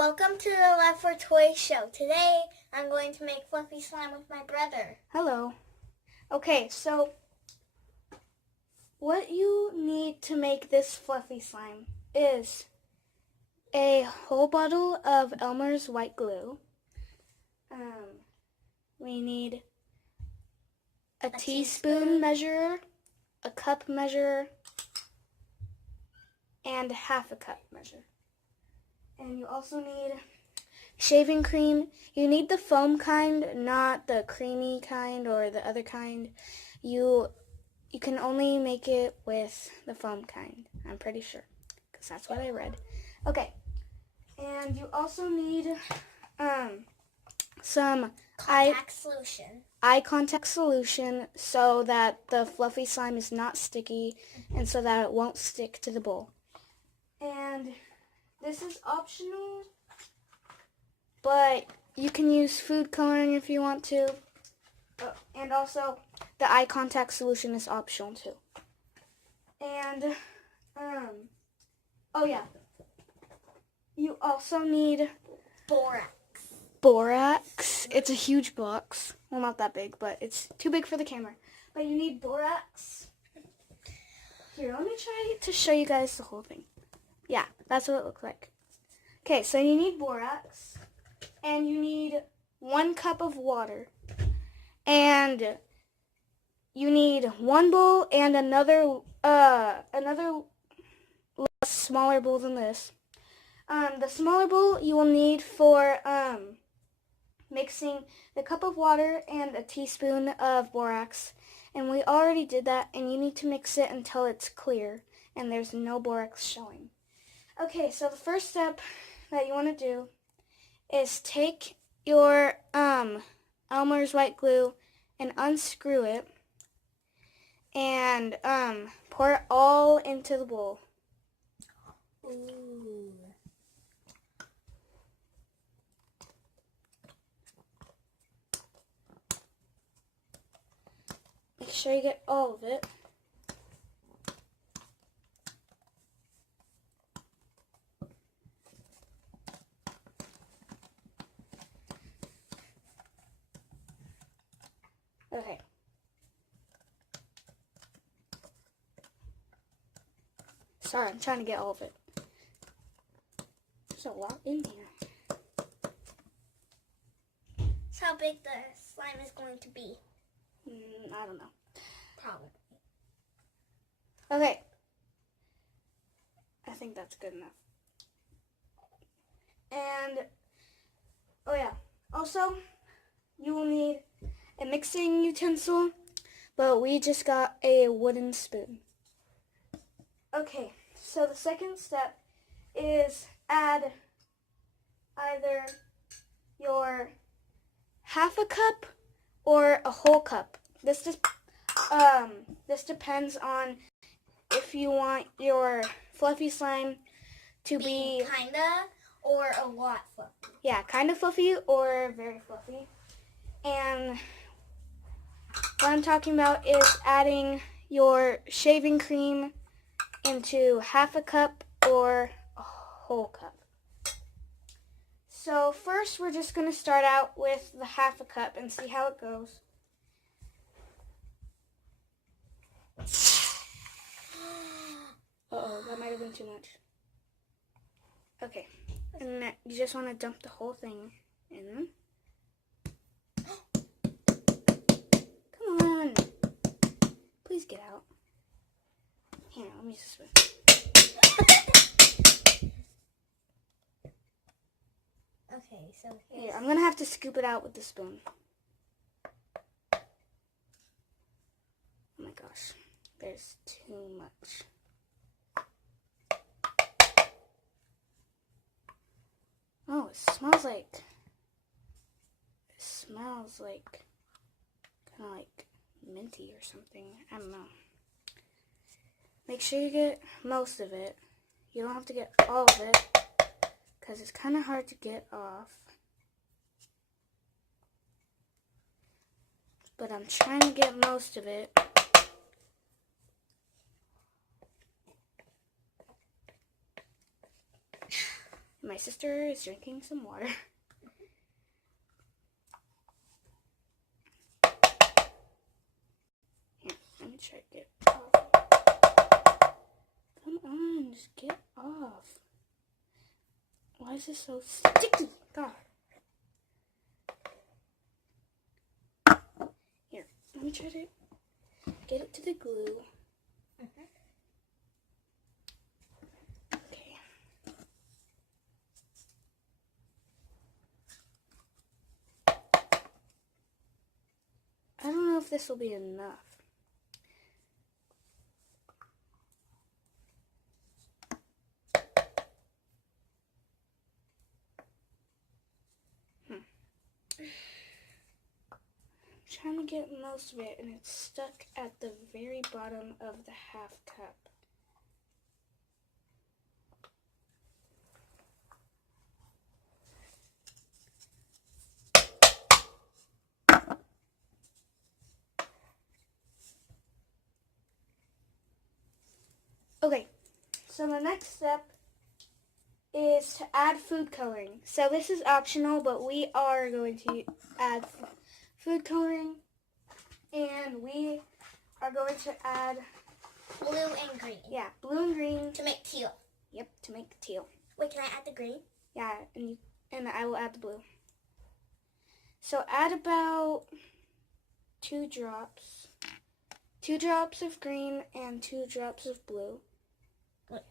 Welcome to the Love for Toys show. Today, I'm going to make fluffy slime with my brother. Hello. Okay, so what you need to make this fluffy slime is a whole bottle of Elmer's white glue. We need a teaspoon measurer, a cup measurer, and half a cup measure. And you also need shaving cream. You need the foam kind, not the creamy kind or the other kind. You can only make it with the foam kind, I'm pretty sure, because that's what I read. Okay, and you also need some eye contact solution so that the fluffy slime is not sticky and so that it won't stick to the bowl. And this is optional, but you can use food coloring if you want to. And also, the eye contact solution is optional too. And, oh yeah. You also need borax. It's a huge box. Well, not that big, but it's too big for the camera. But you need borax. Here, let me try to show you guys the whole thing. Yeah, that's what it looks like. Okay, so you need borax, and you need 1 cup of water, and you need 1 bowl and another smaller bowl than this. The smaller bowl you will need for mixing the cup of water and a teaspoon of borax, and we already did that, and you need to mix it until it's clear and there's no borax showing. Okay, so the first step that you want to do is take your Elmer's white glue and unscrew it and pour it all into the bowl. Ooh. Make sure you get all of it. Okay. Sorry, I'm trying to get all of it. There's a lot in here. That's how big the slime is going to be. I don't know. Probably. Okay. I think that's good enough. And, oh yeah. Also, you will need a mixing utensil, but we just got a wooden spoon. Okay, so the second step is add either your half a cup or a whole cup. This depends on if you want your fluffy slime to be kinda or a lot fluffy. Yeah, kind of fluffy or very fluffy. And what I'm talking about is adding your shaving cream into half a cup or a whole cup. So first we're just going to start out with the half a cup and see how it goes. Uh-oh, that might have been too much. Okay, and then you just want to dump the whole thing in. Come on. Please get out. Here, let me use this one. Okay, so here, I'm going to have to scoop it out with the spoon. Oh my gosh, there's too much. Oh, it smells like kind of like minty or something. I don't know. Make sure you get most of it. You don't have to get all of it because it's kind of hard to get off. But I'm trying to get most of it. My sister is drinking some water. Here, let me try to get it off. Come on, just get off. Why is this so sticky? God. Here, let me try to get it to the glue. Okay. I don't know if this will be enough. I'm trying to get most of it, and it's stuck at the very bottom of the half cup. Okay, so the next step is to add food coloring. So this is optional, but we are going to add food coloring, and we are going to add blue and green. Yeah, blue and green To make teal. Yep, to make teal. Wait, can I add the green? Yeah, and I will add the blue. So add about 2 drops. 2 drops of green and 2 drops of blue. Wait.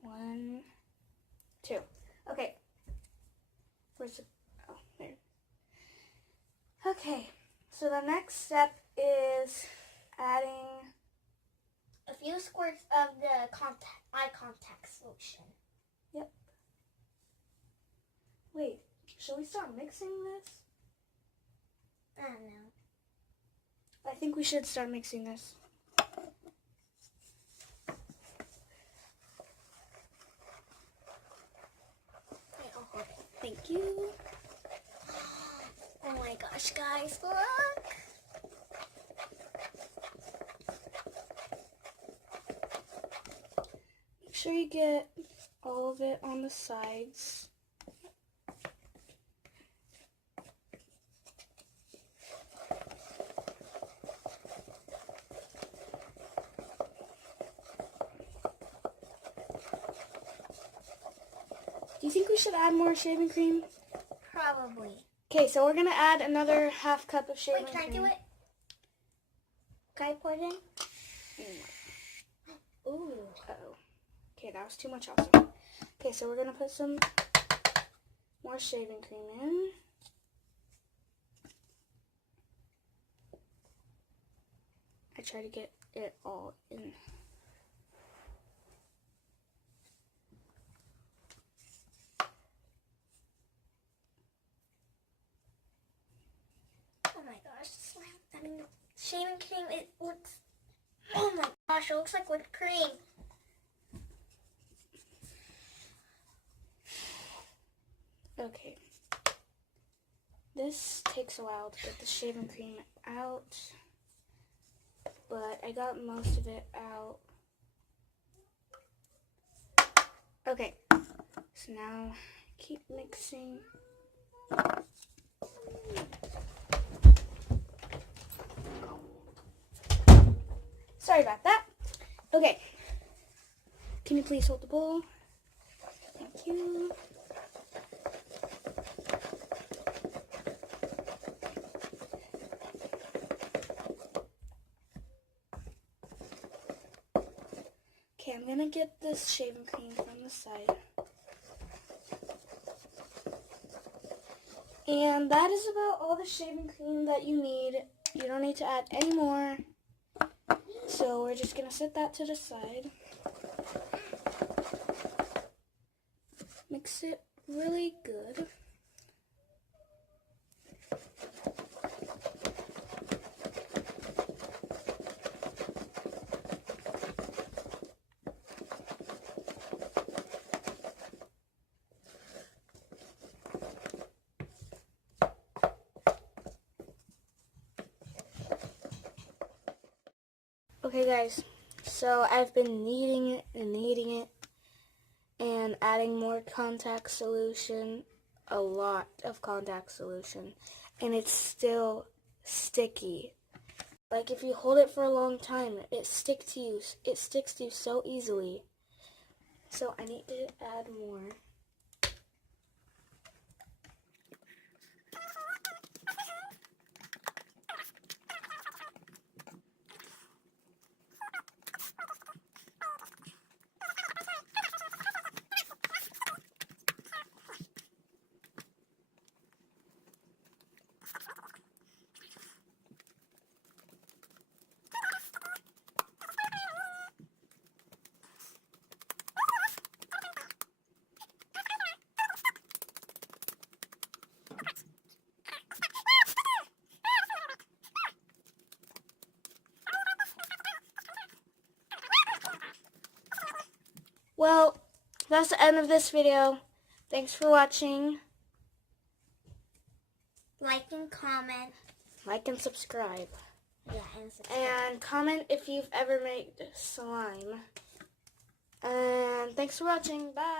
1, 2. Okay. Where's the... Oh, there. Okay. So the next step is adding a few squirts of the eye contact solution. Yep. Wait, shall we start mixing this? I don't know. I think we should start mixing this. Wait, I'll hold it. Thank you. Oh my gosh, guys, look! Make sure you get all of it on the sides. Do you think we should add more shaving cream? Probably. Okay, so we're going to add another half cup of shaving Wait, cream. can I do it? Can I pour it in? Ooh. Uh-oh. Okay, that was too much also. Okay, so we're going to put some more shaving cream in. I try to get it all in. Oh my gosh, shaving cream, it looks, oh my gosh, it looks like whipped cream. Okay. This takes a while to get the shaving cream out, but I got most of it out. Okay, so now keep mixing. Sorry about that. Okay, can you please hold the bowl? Thank you. Okay, I'm gonna get this shaving cream from the side. And that is about all the shaving cream that you need. You don't need to add any more. So we're just gonna set that to the side. Mix it really good. Okay guys, so I've been kneading it and adding more contact solution, a lot of contact solution, and it's still sticky. Like if you hold it for a long time, it sticks to you so easily. So I need to add more. Well, that's the end of this video. Thanks for watching. Like and comment. Like and subscribe. Yeah, and subscribe. And comment if you've ever made slime. And thanks for watching. Bye.